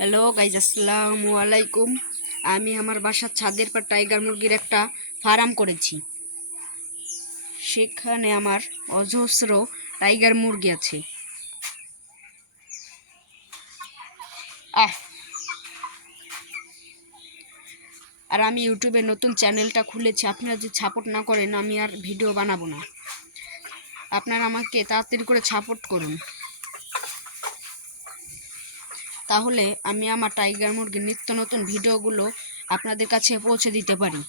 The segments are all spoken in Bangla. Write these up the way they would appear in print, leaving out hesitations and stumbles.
হ্যালো গাইজ, আসসালামু আলাইকুম। আমি আমার বাসার ছাদের পর টাইগার মুরগির একটা ফার্ম করেছি। সেখানে আমার অজস্র টাইগার মুরগি আছে। আর আমি ইউটিউবে নতুন চ্যানেলটা খুলেছি। আপনারা যদি সাপোর্ট না করেন আমি আর ভিডিও বানাবো না। আপনারা আমাকে তাড়াতাড়ি করে সাপোর্ট করুন, তাহলে আমি আমার টাইগার মুরগির নিত্য নতুন ভিডিওগুলো আপনাদের কাছে পৌঁছে দিতে পারি।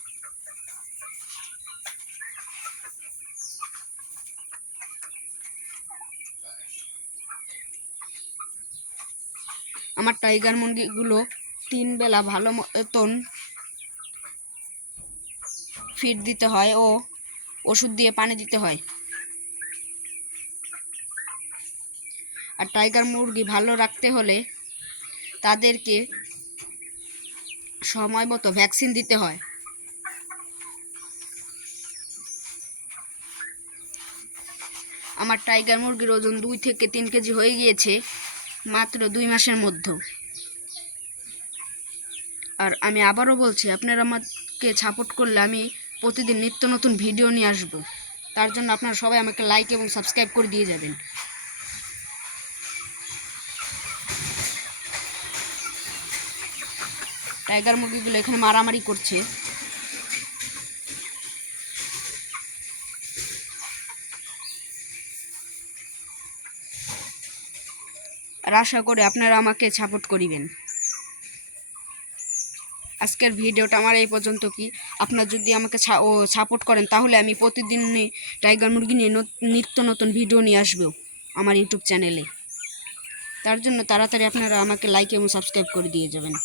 আমার টাইগার মুরগিগুলো 3 বেলা ভালো মতন ফিড দিতে হয় ও ওষুধ দিয়ে পানি দিতে হয়। আর টাইগার মুরগি ভালো রাখতে হলে তাদেরকে সময় মতো ভ্যাকসিন দিতে হয়। আমার টাইগার মুরগির ওজন 2 থেকে 3 কেজি হয়ে গিয়েছে মাত্র 2 মাসের মধ্যে। আর আমি আবারও বলছি, আপনারা আমাকে সাপোর্ট করলে আমি প্রতিদিন নিত্য নতুন ভিডিও নিয়ে আসব। তার জন্য আপনারা সবাই আমাকে লাইক এবং সাবস্ক্রাইব করে দিয়ে যাবেন। টাইগার মুরগিগুলো এখানে মারামারি করছে। আর আশা করি আপনারা আমাকে সাপোর্ট করিবেন। আজকের ভিডিওটা আমার এই পর্যন্ত। কি আপনারা যদি আমাকে সাপোর্ট করেন তাহলে আমি প্রতিদিন টাইগার মুরগি নিয়ে নিত্য নতুন ভিডিও নিয়ে আসবো আমার ইউটিউব চ্যানেলে। তার জন্য তাড়াতাড়ি আপনারা আমাকে লাইক এবং সাবস্ক্রাইব করে দিয়ে যাবেন।